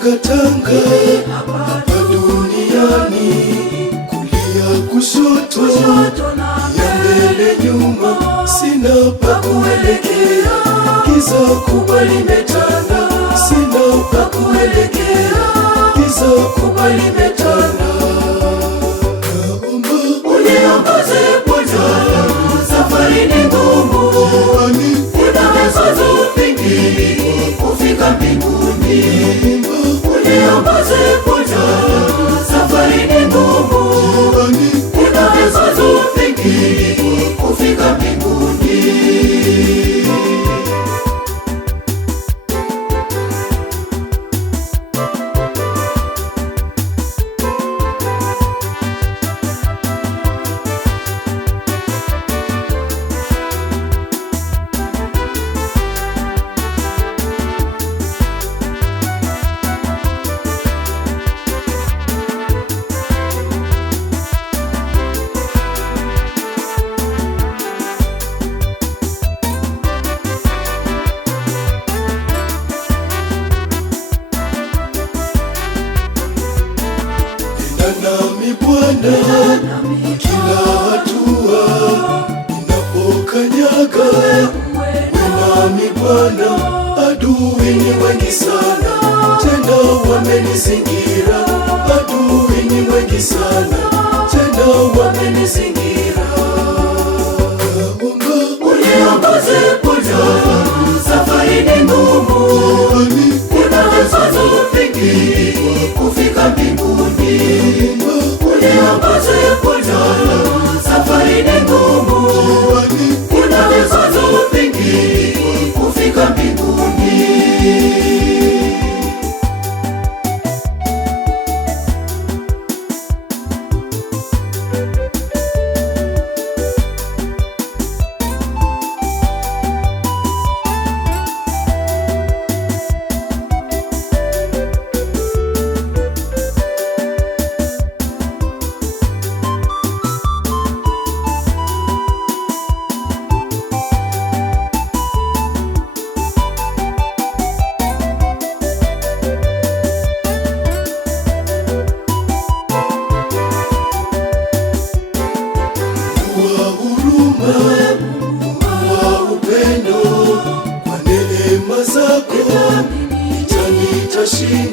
kutangatanga hapa duniani, kulia kushoto, ya mbele nyuma, sina pa kuelekea, giza kubwa limetanda, sina pa kuelekea, giza kubwa limetanda. Naomba uniongoze Bwana, safari ni ngumu, kuna vikwazo vingi kufika mbinguni. Uniongoze Bwana, safari ni ngumu, kuna vikwazo vingi kufika mbinguni. Nami Bwana, kila hatua ninapokanyaga, nami Bwana, adui ni wengi sana, tena wamenizingira, adui ni wengi sana, tena wamenizingira. Naomba uniongoze Bwana, safari ni ngumu, kuna vikwazo vingi kufika mbinguni. Uniongoze Bwana, safari ni ngumu, kuna vikwazo vingi kufika mbinguni. Wa upendo, kwa neema zako nitanitashinda.